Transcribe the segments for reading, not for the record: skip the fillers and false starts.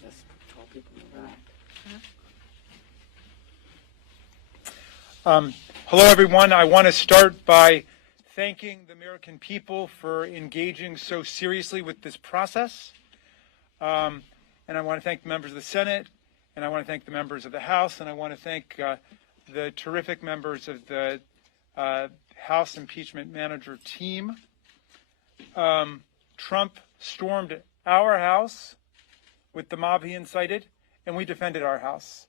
Yes, tall people in the back. Hello, everyone. I want to start by thanking the American people for engaging so seriously with this process. And I want to thank the members of the Senate, and I want to thank the members of the House, and I want to thank the terrific members of the House impeachment manager team. Trump stormed our house with the mob he incited, and we defended our house.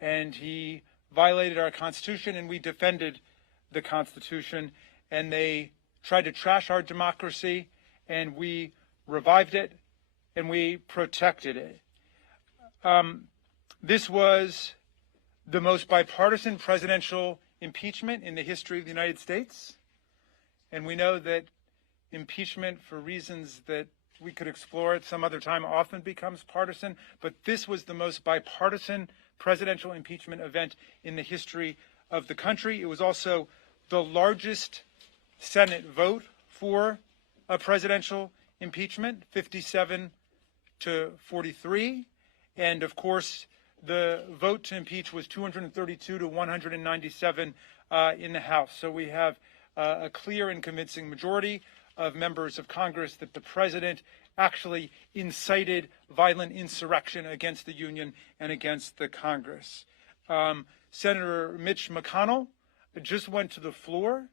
And he violated our Constitution, and we defended the Constitution. And they tried to trash our democracy, and we revived it, and we protected it. This was the most bipartisan presidential impeachment in the history of the United States. And we know that impeachment, for reasons that we could explore at some other time, often becomes partisan. But this was the most bipartisan presidential impeachment event in the history of the country. It was also the largest Senate vote for a presidential impeachment, 57 to 43. And of course, the vote to impeach was 232 to 197 in the House. So we have a clear and convincing majority of members of Congress that the president actually incited violent insurrection against the Union and against the Congress. Senator Mitch McConnell just went to the floor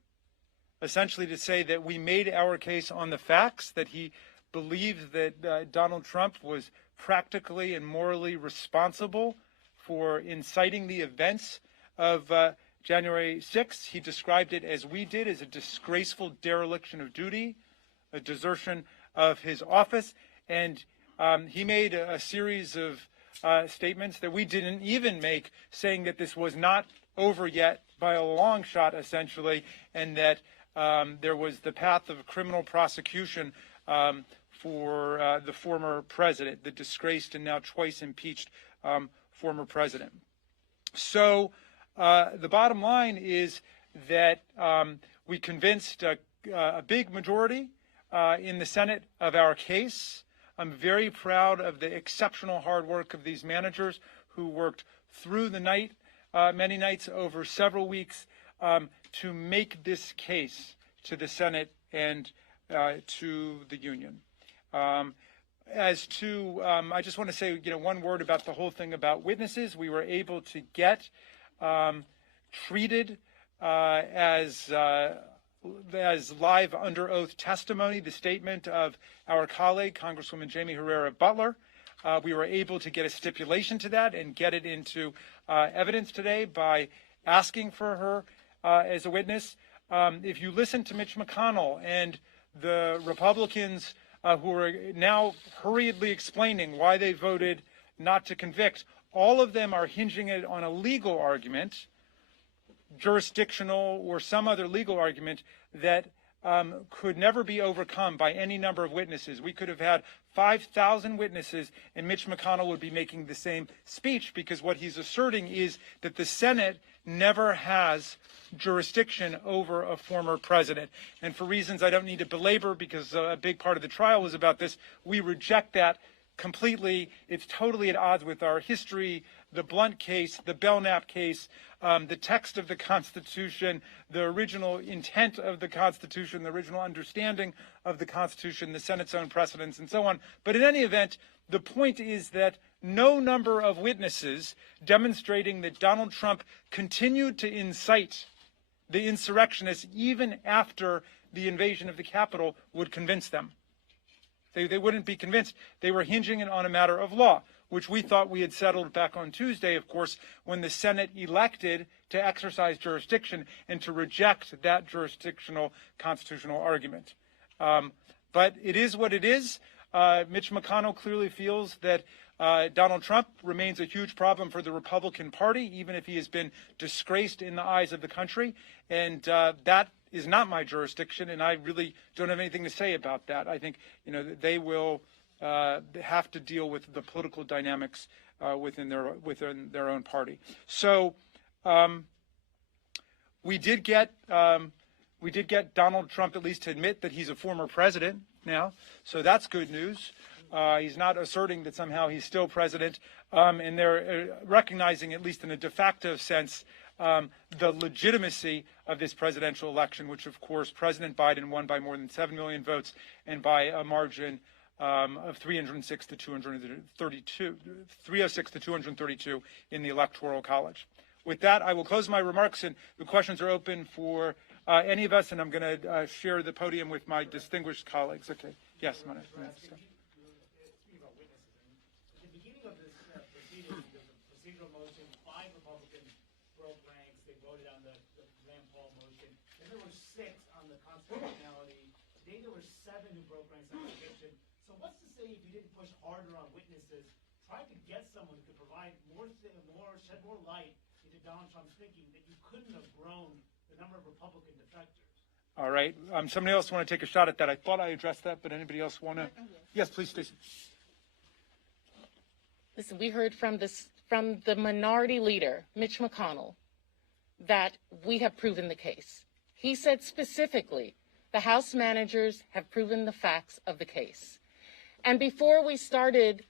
essentially to say that we made our case on the facts, that he believed that Donald Trump was practically and morally responsible for inciting the events of January 6th. He described it, as we did, as a disgraceful dereliction of duty, a desertion of his office. And he made a series of statements that we didn't even make, saying that this was not over yet by a long shot, essentially, and that there was the path of criminal prosecution for the former president, the disgraced and now twice impeached former president. So the bottom line is that we convinced a big majority in the Senate of our case. I'm very proud of the exceptional hard work of these managers who worked through the night, many nights over several weeks, to make this case to the Senate and to the Union. I just want to say, one word about the whole thing about witnesses. We were able to get treated as live under oath testimony the statement of our colleague, Congresswoman Jamie Herrera Butler. We were able to get a stipulation to that and get it into evidence today by asking for her as a witness. If you listen to Mitch McConnell and the Republicans who are now hurriedly explaining why they voted not to convict, all of them are hinging it on a legal argument, jurisdictional or some other legal argument that could never be overcome by any number of witnesses. We could have had 5,000 witnesses and Mitch McConnell would be making the same speech, because what he's asserting is that the Senate never has jurisdiction over a former president. And for reasons I don't need to belabor, because a big part of the trial was about this, we reject that completely. It's totally at odds with our history, the Blunt case, the Belknap case, the text of the Constitution, the original intent of the Constitution, the original understanding of the Constitution, the Senate's own precedents, and so on. But in any event, the point is that no number of witnesses demonstrating that Donald Trump continued to incite the insurrectionists even after the invasion of the Capitol would convince them. They wouldn't be convinced. They were hinging it on a matter of law, which we thought we had settled back on Tuesday, of course, when the Senate elected to exercise jurisdiction and to reject that jurisdictional constitutional argument. But it is what it is. Mitch McConnell clearly feels that Donald Trump remains a huge problem for the Republican Party, even if he has been disgraced in the eyes of the country. And that is not my jurisdiction, and I really don't have anything to say about that. I think, they will have to deal with the political dynamics within their own party. So we did get We did get Donald Trump at least to admit that he's a former president now, so that's good news. He's not asserting that somehow he's still president, and they're recognizing, at least in a de facto sense, the legitimacy of this presidential election, which, of course, President Biden won by more than 7 million votes and by a margin of 306 to 232 in the Electoral College. With that, I will close my remarks, and the questions are open for any of us, and I'm going to share the podium with my distinguished colleagues. Okay. Yes, Mona. There were 6 on the constitutionality. Today there were 7 who broke ranks on conviction. So what's to say if you didn't push harder on witnesses, tried to get someone who could provide shed more light into Donald Trump's thinking, that you couldn't have grown the number of Republican defectors? All right. Somebody else want to take a shot at that? I thought I addressed that, but anybody else want to? Yes, please, Stacey. Listen, we heard from the minority leader, Mitch McConnell, that we have proven the case. He said specifically, the House managers have proven the facts of the case. And before we started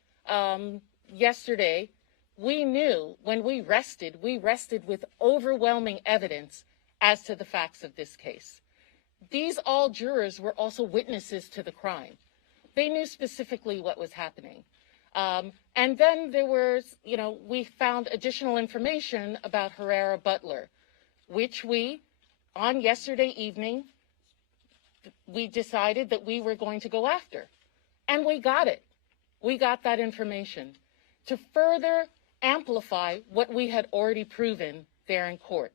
yesterday, we knew when we rested with overwhelming evidence as to the facts of this case. These all jurors were also witnesses to the crime. They knew specifically what was happening. And then there was, we found additional information about Herrera Butler, which on yesterday evening, we decided that we were going to go after. And we got it. We got that information to further amplify what we had already proven there in court.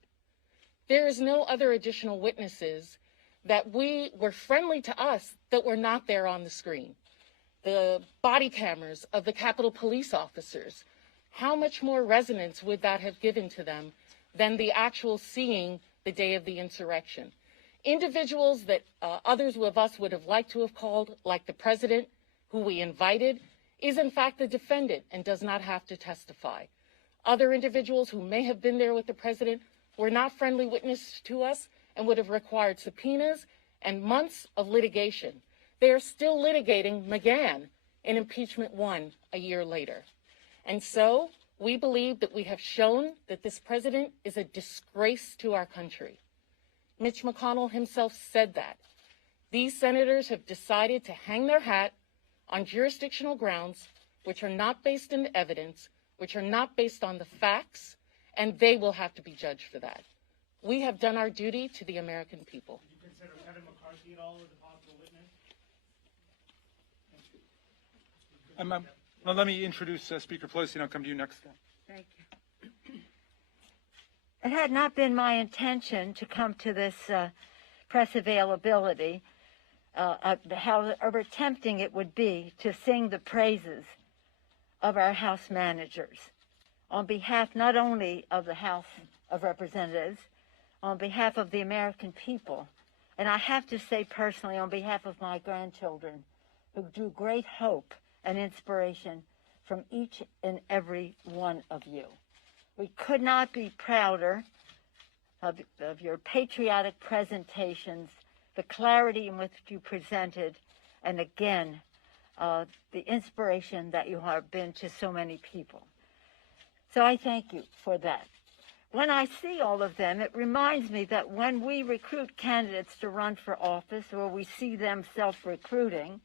There is no other additional witnesses that were friendly to us that were not there on the screen. The body cameras of the Capitol police officers, how much more resonance would that have given to them than the actual seeing the day of the insurrection? Individuals that others of us would have liked to have called, like the president, who we invited, is in fact the defendant and does not have to testify. Other individuals who may have been there with the president were not friendly witnesses to us and would have required subpoenas and months of litigation. They are still litigating McGahn in Impeachment 1 a year later. And so we believe that we have shown that this president is a disgrace to our country. Mitch McConnell himself said that. These senators have decided to hang their hat on jurisdictional grounds which are not based in evidence, which are not based on the facts, and they will have to be judged for that. We have done our duty to the American people. Did you consider Kevin McCarthy at all as a possible witness? Well, let me introduce Speaker Pelosi, and I'll come to you next. Thank you. It had not been my intention to come to this press availability, however tempting it would be to sing the praises of our House managers on behalf not only of the House of Representatives, on behalf of the American people, and I have to say personally on behalf of my grandchildren, who drew great hope and inspiration from each and every one of you. We could not be prouder of your patriotic presentations, the clarity in which you presented, and again, the inspiration that you have been to so many people. So I thank you for that. When I see all of them, it reminds me that when we recruit candidates to run for office, or we see them self-recruiting,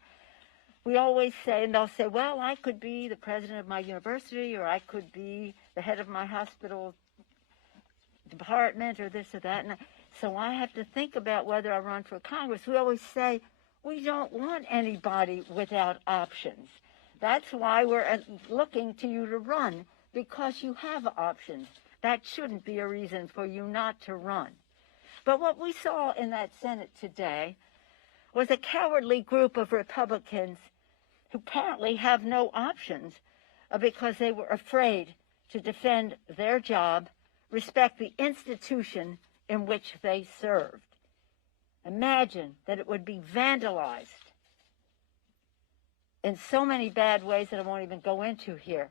we always say, and they'll say, well, I could be the president of my university, or I could be the head of my hospital department, or this or that. And so I have to think about whether I run for Congress. We always say, we don't want anybody without options. That's why we're looking to you to run, because you have options. That shouldn't be a reason for you not to run. But what we saw in that Senate today was a cowardly group of Republicans who apparently have no options because they were afraid to defend their job, respect the institution in which they served. Imagine that it would be vandalized in so many bad ways that I won't even go into here,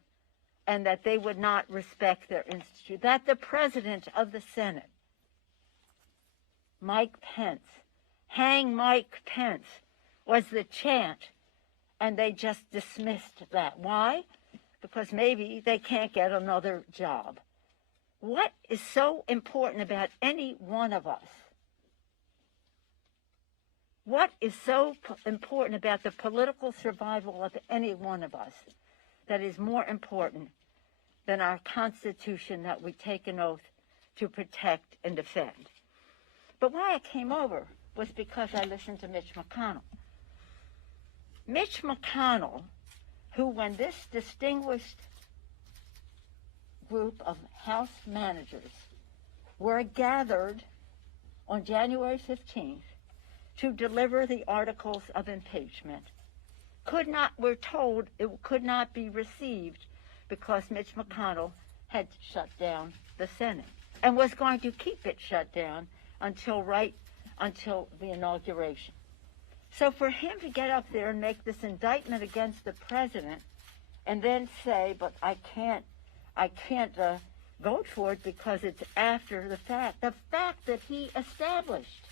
and that they would not respect their institution, that the president of the Senate Mike Pence. Hang Mike Pence was the chant, and they just dismissed that. Why? Because maybe they can't get another job. What is so important about any one of us? What is so important about the political survival of any one of us that is more important than our Constitution that we take an oath to protect and defend? But why I came over was because I listened to Mitch McConnell. Mitch McConnell, who, when this distinguished group of House managers were gathered on January 15th to deliver the articles of impeachment, we're told it could not be received because Mitch McConnell had shut down the Senate and was going to keep it shut down until the inauguration. So for him to get up there and make this indictment against the president and then say, but I can't vote for it because it's after the fact that he established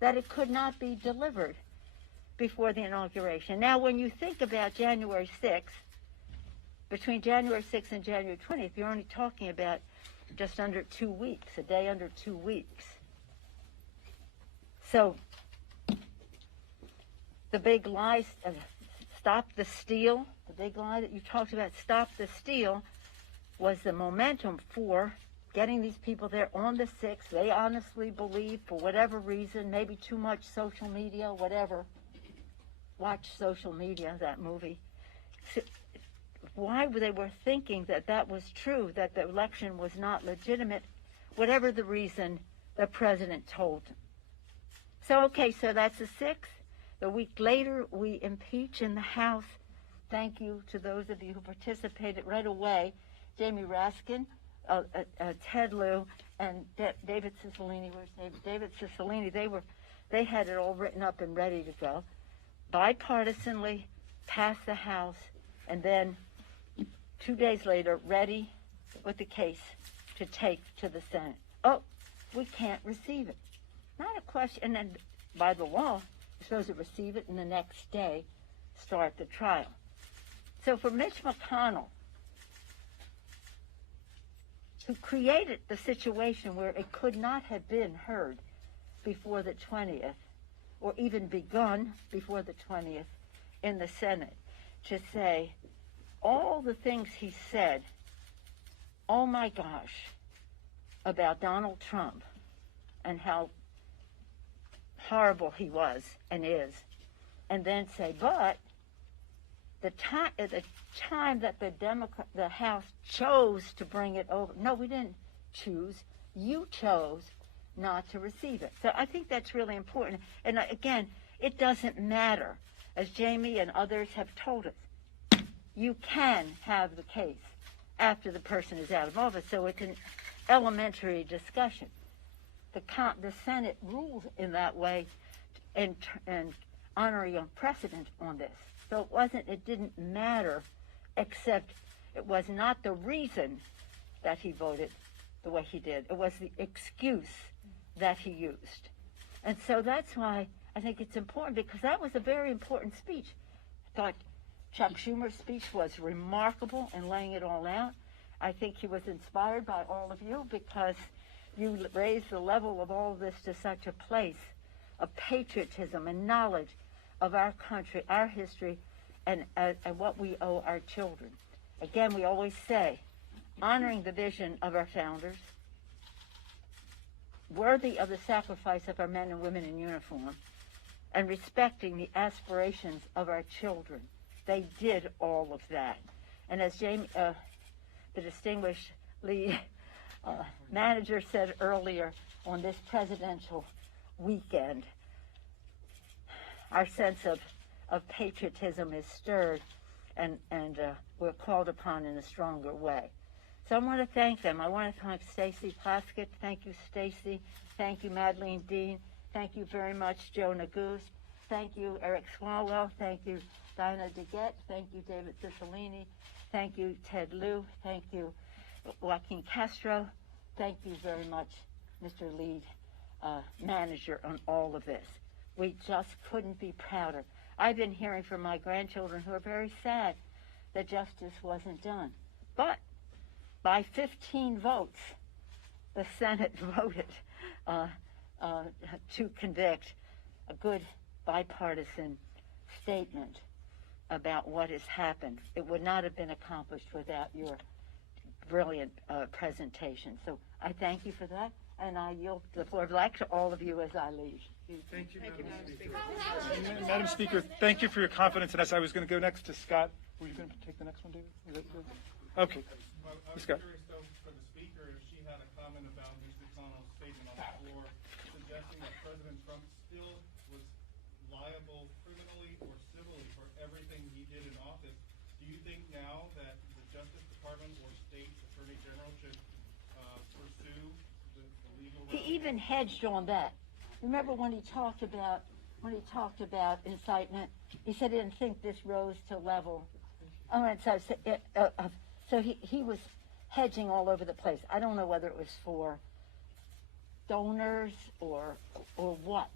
that it could not be delivered before the inauguration. Now, when you think about January 6th, between January 6th and January 20th, you're only talking about just under 2 weeks, a day under 2 weeks. So the big lie, stop the steal, the big lie that you talked about, stop the steal, was the momentum for getting these people there on the 6th. They honestly believe, for whatever reason, maybe too much social media, whatever. Watch Social Media, that movie. So why they were thinking that that was true, that the election was not legitimate, whatever the reason the president told them. So, okay, so that's the 6th. The week later, we impeach in the House. Thank you to those of you who participated right away. Jamie Raskin, Ted Lieu, and David Cicilline. Where's David Cicilline? They had it all written up and ready to go. Bipartisanly passed the House, and then 2 days later, ready with the case to take to the Senate. Oh, we can't receive it. Not a question. And then by the law, you're supposed to receive it and the next day start the trial. So for Mitch McConnell, who created the situation where it could not have been heard before the 20th, or even begun before the 20th in the Senate, to say all the things he said, oh my gosh, about Donald Trump and how horrible he was and is, and then say, but the time that the House chose to bring it over, no, we didn't choose, you chose not to receive it. So I think that's really important. And again, it doesn't matter, as Jamie and others have told us, you can have the case after the person is out of office. So it's an elementary discussion. The Senate rules in that way and honoring a precedent on this. So it didn't matter, except it was not the reason that he voted the way he did. It was the excuse that he used. And so that's why I think it's important, because that was a very important speech. I thought Chuck Schumer's speech was remarkable in laying it all out. I think he was inspired by all of you, because you raised the level of all of this to such a place of patriotism and knowledge of our country, our history, and what we owe our children. Again, we always say, honoring the vision of our founders, worthy of the sacrifice of our men and women in uniform, and respecting the aspirations of our children. They did all of that. And as Jamie, the distinguished lead manager said earlier on this presidential weekend, our sense of patriotism is stirred, and we're called upon in a stronger way. So I want to thank them. I want to thank Stacy Plaskett. Thank you, Stacy. Thank you, Madeline Dean. Thank you very much, Joe Naguse. Thank you, Eric Swalwell. Thank you, Dinah DeGette. Thank you, David Cicilline. Thank you, Ted Lieu. Thank you, Joaquin Castro. thank you very much, Mr. Lead Manager, on all of this. We just couldn't be prouder. I've been hearing from my grandchildren who are very sad that justice wasn't done. But by 15 votes, the Senate voted to convict, a good bipartisan statement about what has happened. It would not have been accomplished without your brilliant presentation. So I thank you for that, and I yield the floor back to all of you as I leave. Thank you, Madam Speaker. Madam Speaker, thank you for your confidence in us. I was going to go next to Scott. Were you going to take the next one, David? Is that good? Okay. I was Scott. curious, though, for the Speaker, if she had a comment about Ms. McConnell's statement on the floor, suggesting that President Trump still was liable criminally or civilly for everything he did in office. Do you think now that the Justice Department or State Attorney General should pursue the legal? He even hedged on that. Remember when he talked about incitement? He said he didn't think this rose to level. Oh, and so he was hedging all over the place. I don't know whether it was for donors or what,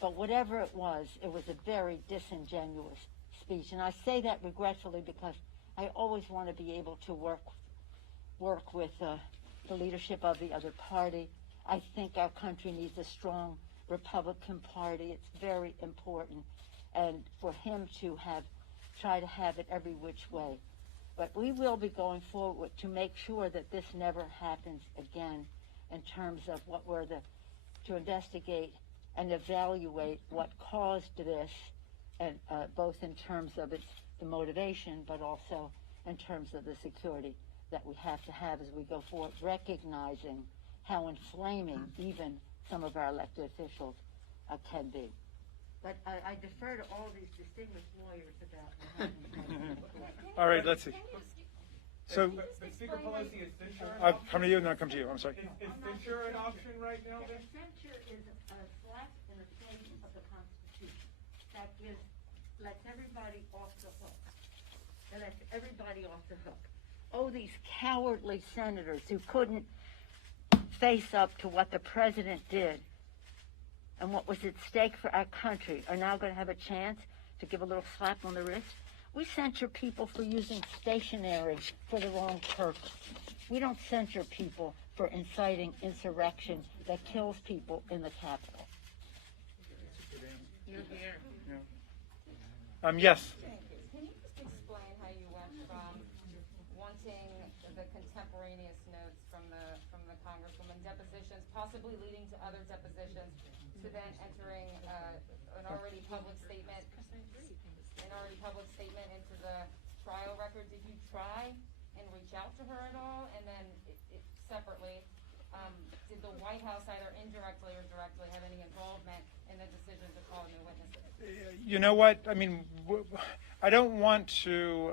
but whatever it was a very disingenuous speech. And I say that regretfully because I always want to be able to work with the leadership of the other party. I think our country needs a strong Republican Party. It's very important, and for him to try to have it every which way. But we will be going forward to make sure that this never happens again, in terms of to investigate and evaluate what caused this, and both in terms of the motivation, but also in terms of the security that we have to have as we go forward, recognizing how inflaming even some of our elected officials can be. But I defer to all these distinguished lawyers about what happened. All right, let's see. So, But Speaker Pelosi, is censure an I'll option? come to you and then I'll come to you. I'm sorry. Is censure an option right now, then? Censure is a slap in the face of the Constitution that lets everybody off the hook. That lets everybody off the hook. Oh, these cowardly senators who couldn't face up to what the president did and what was at stake for our country are now going to have a chance to give a little slap on the wrist. We censure people for using stationery for the wrong purpose. We don't censure people for inciting insurrection that kills people in the Capitol. You're here. Yes. Can you just explain how you went from wanting the contemporaneous notes from the Congresswoman depositions, possibly leading to other depositions, to then entering an already public statement into the trial record? Did you try and reach out to her at all? And then separately, did the White House either indirectly or directly have any involvement in the decision to call new witnesses? You know what? I mean, I don't want to.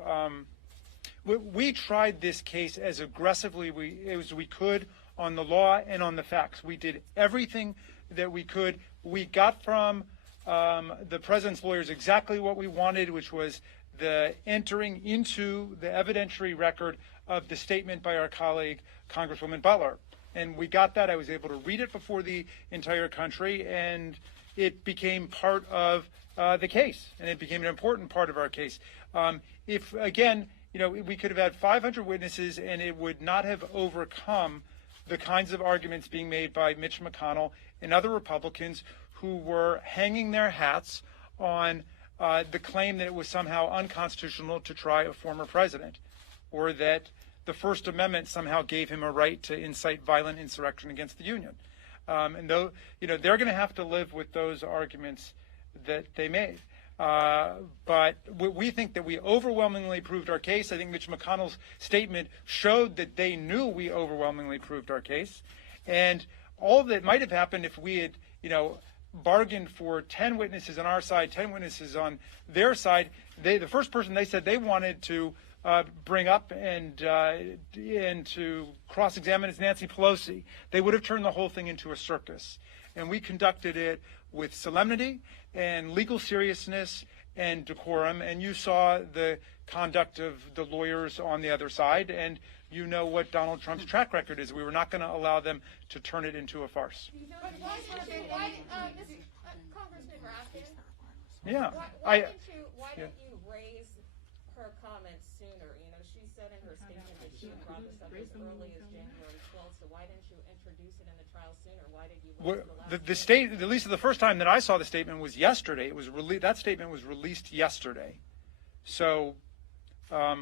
We tried this case as aggressively as we could on the law and on the facts. We did everything that we could. We got from the president's lawyers exactly what we wanted, which was the entering into the evidentiary record of the statement by our colleague, Congresswoman Butler. And we got that. I was able to read it before the entire country, and it became part of the case, and it became an important part of our case. If, again, we could have had 500 witnesses, and it would not have overcome the kinds of arguments being made by Mitch McConnell and other Republicans who were hanging their hats on the claim that it was somehow unconstitutional to try a former president, or that the First Amendment somehow gave him a right to incite violent insurrection against the Union. And though, they're going to have to live with those arguments that they made. But we think that we overwhelmingly proved our case. I think Mitch McConnell's statement showed that they knew we overwhelmingly proved our case. And all that might have happened if we had, bargained for 10 witnesses on our side, 10 witnesses on their side. The first person they said they wanted to bring up and to cross-examine is Nancy Pelosi. They would have turned the whole thing into a circus. And we conducted it with solemnity and legal seriousness and decorum, and you saw the conduct of the lawyers on the other side, and you know what Donald Trump's track record is. We were not going to allow them to turn it into a farce. Congressman Raskin, Yeah. why didn't you raise her comments sooner? You know, she said in her statement that she brought this up as early as January 12th, so why didn't you introduce it in the trial sooner? Why did you wait till The state, at least the first time that I saw the statement was yesterday. It was that statement was released yesterday. So, but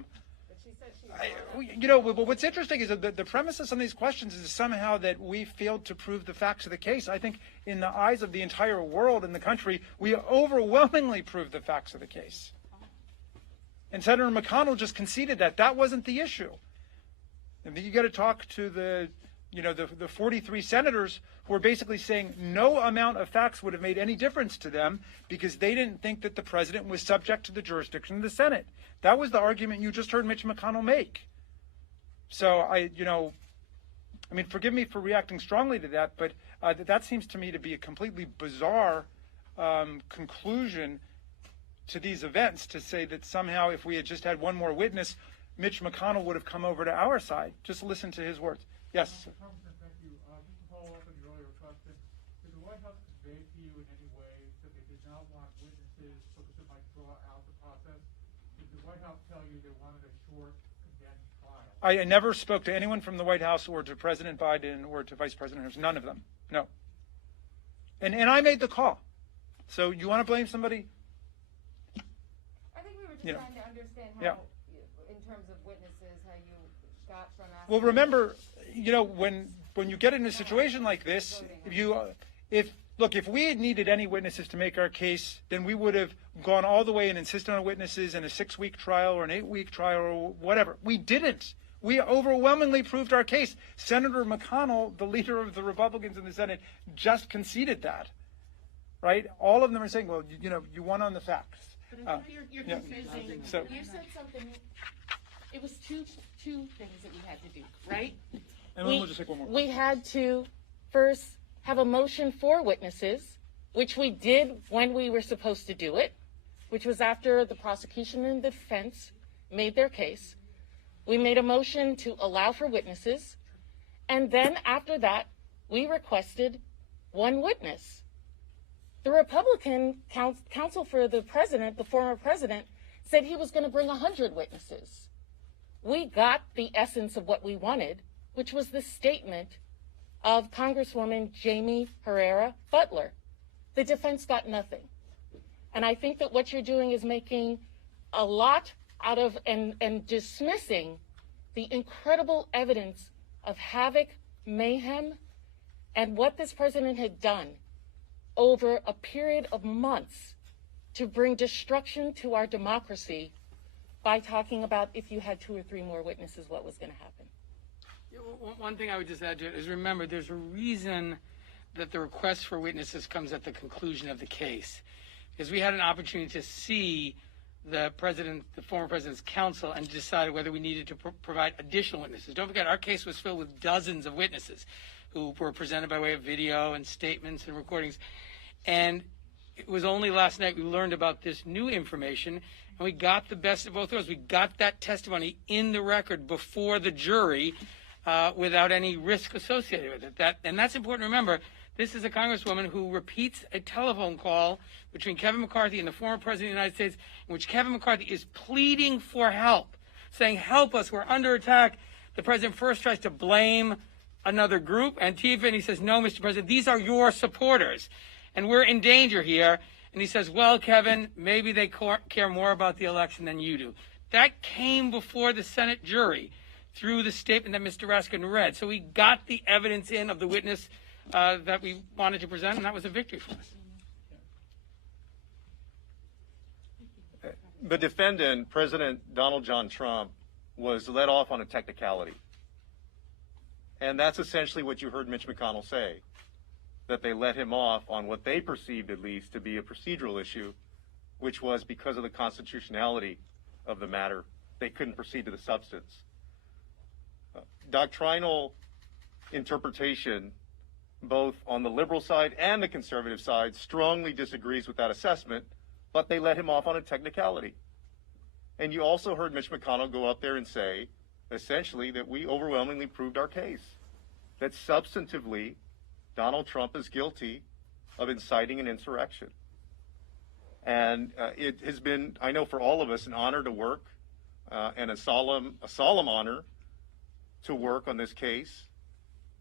she said she you know, what's interesting is that the premises on these questions is somehow that we failed to prove the facts of the case. I think in the eyes of the entire world and the country, we overwhelmingly proved the facts of the case. And Senator McConnell just conceded that. That wasn't the issue. And then you got to talk to the 43 senators who are basically saying no amount of facts would have made any difference to them because they didn't think that the president was subject to the jurisdiction of the Senate. That was the argument you just heard Mitch McConnell make. So forgive me for reacting strongly to that, but that seems to me to be a completely bizarre conclusion to these events, to say that somehow if we had just had one more witness, Mitch McConnell would have come over to our side. Just listen to his words. Yes. Congressman, thank you. Just to follow up on your earlier question, did the White House convey to you in any way that they did not want witnesses because it might draw out the process? Did the White House tell you they wanted a short, condensed trial? I never spoke to anyone from the White House or to President Biden or to Vice President Harris. None of them. No. And I made the call. So you want to blame somebody? I think we were just Yeah. trying to understand how, Yeah. in terms of witnesses, how you got from asking. Well, remember, you know, when you get in a situation like this, if we had needed any witnesses to make our case, then we would have gone all the way and insisted on witnesses in a 6-week trial or an 8-week trial or whatever. We didn't. We overwhelmingly proved our case. Senator McConnell, the leader of the Republicans in the Senate, just conceded that, right? All of them are saying, well, you won on the facts. But I think you're yeah. confusing. So- You said something. It was two things that we had to do, right? And we'll just take one more. We had to first have a motion for witnesses, which we did when we were supposed to do it, which was after the prosecution and the defense made their case. We made a motion to allow for witnesses. And then after that, we requested one witness. The Republican counsel for the president, the former president, said he was going to bring 100 witnesses. We got the essence of what we wanted, which was the statement of Congresswoman Jamie Herrera Butler. The defense got nothing. And I think that what you're doing is making a lot out of and dismissing the incredible evidence of havoc, mayhem, and what this president had done over a period of months to bring destruction to our democracy by talking about if you had 2 or 3 more witnesses, what was going to happen. One thing I would just add to it is remember there's a reason that the request for witnesses comes at the conclusion of the case. Because we had an opportunity to see the former president's counsel and decide whether we needed to provide additional witnesses. Don't forget, our case was filled with dozens of witnesses who were presented by way of video and statements and recordings. And it was only last night we learned about this new information, and we got the best of both worlds. We got that testimony in the record before the jury without any risk associated with it. And that's important to remember. This is a congresswoman who repeats a telephone call between Kevin McCarthy and the former president of the United States in which Kevin McCarthy is pleading for help, saying, help us, we're under attack. The president first tries to blame another group, Antifa, and he says, no, Mr. President, these are your supporters, and we're in danger here. And he says, well, Kevin, maybe they care more about the election than you do. That came before the Senate jury through the statement that Mr. Raskin read. So we got the evidence in of the witness that we wanted to present, and that was a victory for us. The defendant, President Donald John Trump, was let off on a technicality. And that's essentially what you heard Mitch McConnell say, that they let him off on what they perceived, at least, to be a procedural issue, which was because of the constitutionality of the matter, they couldn't proceed to the substance. Doctrinal interpretation, both on the liberal side and the conservative side, strongly disagrees with that assessment, but they let him off on a technicality. And you also heard Mitch McConnell go up there and say, essentially, that we overwhelmingly proved our case, that substantively Donald Trump is guilty of inciting an insurrection. And it has been, I know for all of us, an honor to work and a solemn honor to work on this case.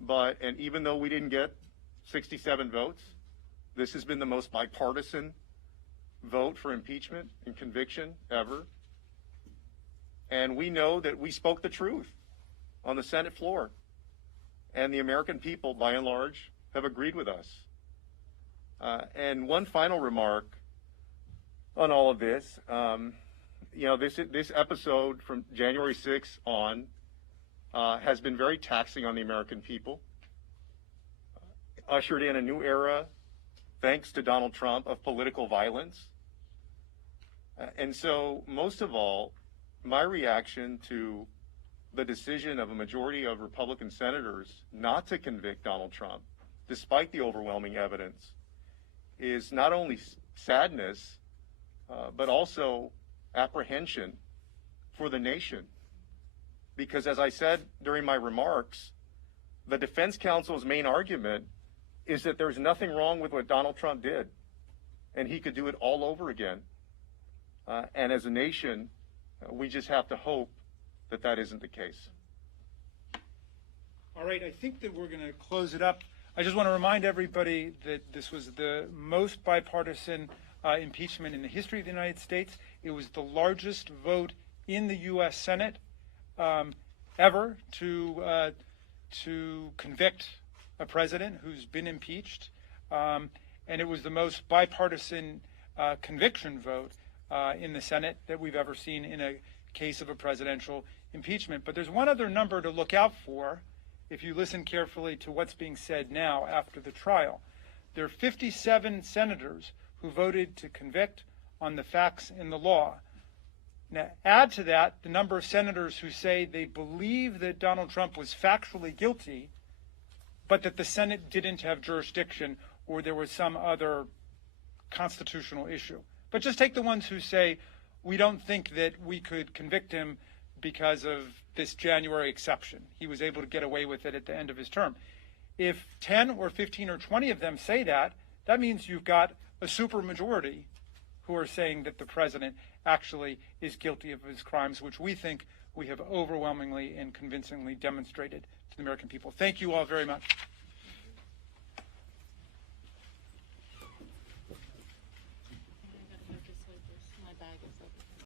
And even though we didn't get 67 votes, this has been the most bipartisan vote for impeachment and conviction ever. And we know that we spoke the truth on the Senate floor. And the American people, by and large, have agreed with us. And one final remark on all of this, this episode from January 6th on has been very taxing on the American people. Ushered in a new era, thanks to Donald Trump, of political violence. And so, most of all, my reaction to the decision of a majority of Republican senators not to convict Donald Trump, despite the overwhelming evidence, is not only sadness, but also apprehension for the nation. Because as I said during my remarks, the defense counsel's main argument is that there's nothing wrong with what Donald Trump did, and he could do it all over again. And as a nation, we just have to hope that that isn't the case. All right, I think that we're going to close it up. I just want to remind everybody that this was the most bipartisan impeachment in the history of the United States. It was the largest vote in the U.S. Senate ever to convict a president who's been impeached. And it was the most bipartisan conviction vote in the Senate that we've ever seen in a case of a presidential impeachment. But there's one other number to look out for if you listen carefully to what's being said now after the trial. There are 57 senators who voted to convict on the facts in the law. Now, add to that the number of senators who say they believe that Donald Trump was factually guilty, but that the Senate didn't have jurisdiction or there was some other constitutional issue. But just take the ones who say, we don't think that we could convict him because of this January exception. He was able to get away with it at the end of his term. If 10 or 15 or 20 of them say that, that means you've got a supermajority who are saying that the president actually is guilty of his crimes, which we think we have overwhelmingly and convincingly demonstrated to the American people. Thank you all very much.